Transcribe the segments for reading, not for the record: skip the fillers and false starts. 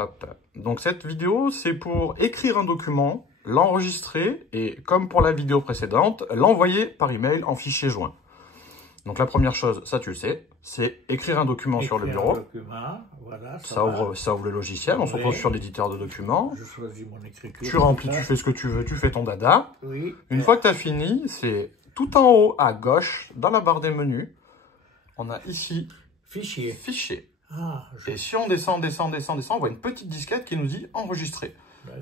Hop. Donc cette vidéo, c'est pour écrire un document, l'enregistrer et, comme pour la vidéo précédente, l'envoyer par email en fichier joint. Donc la première chose, ça tu le sais, c'est écrire un document sur le bureau. Voilà, ça ouvre le logiciel, on se retrouve sur l'éditeur de documents. Je choisis mon écriture. Tu remplis, tu fais ce que tu veux, tu fais ton dada. Oui. Une fois que tu as fini, c'est tout en haut à gauche, dans la barre des menus. On a ici Fichier. Fichier. Ah, Et si on descend, on voit une petite disquette qui nous dit enregistrer.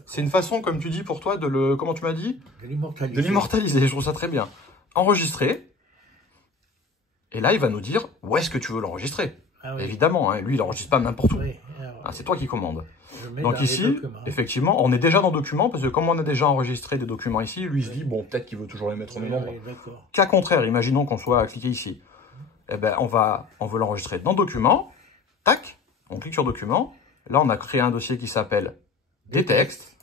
C'est une façon, comme tu dis, pour toi, de le... Comment tu m'as dit? De l'immortaliser. De l'immortaliser, je trouve ça très bien. Enregistrer. Et là, il va nous dire où est-ce que tu veux l'enregistrer. Ah, oui. Évidemment, hein, lui, il n'enregistre pas n'importe où. Oui. Ah, c'est toi qui commandes. Donc ici, effectivement, on est déjà dans Documents, parce que comme on a déjà enregistré des documents ici, lui, il se dit, bon, peut-être qu'il veut toujours les mettre au même endroit. Cas contraire, imaginons qu'on soit cliqué ici. Eh ben, on veut l'enregistrer dans Documents. Tac, on clique sur Documents. Là, on a créé un dossier qui s'appelle des textes.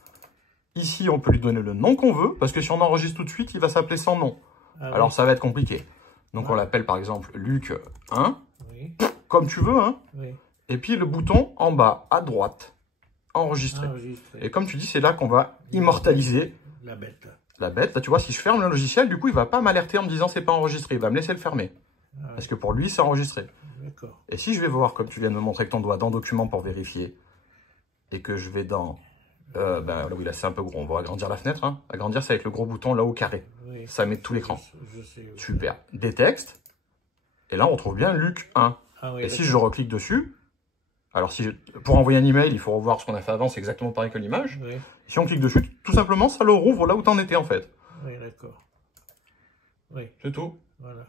Ici, on peut lui donner le nom qu'on veut, parce que si on enregistre tout de suite, il va s'appeler sans nom. Ah, alors, ça va être compliqué. Donc, on l'appelle par exemple Luc 1, comme tu veux, hein. Et puis, le bouton en bas, à droite, enregistrer. Et comme tu dis, c'est là qu'on va immortaliser la bête. La bête, là, tu vois, si je ferme le logiciel, du coup, il va pas m'alerter en me disant c'est pas enregistré. Il va me laisser le fermer. Parce que pour lui, c'est enregistré. Et si je vais voir, comme tu viens de me montrer avec ton doigt, dans Documents pour vérifier, et que je vais dans... là, oui, là, c'est un peu gros. On va agrandir la fenêtre. Hein. Agrandir, c'est avec le gros bouton là-haut carré. Oui, ça met tout l'écran. Super. Des textes. Et là, on retrouve bien Luc 1. Ah, oui, et si je reclique dessus, alors pour envoyer un email, il faut revoir ce qu'on a fait avant. C'est exactement pareil que l'image. Oui. Si on clique dessus, tout simplement, ça le rouvre là où tu en étais en fait. Oui, d'accord. Oui. C'est tout. Voilà.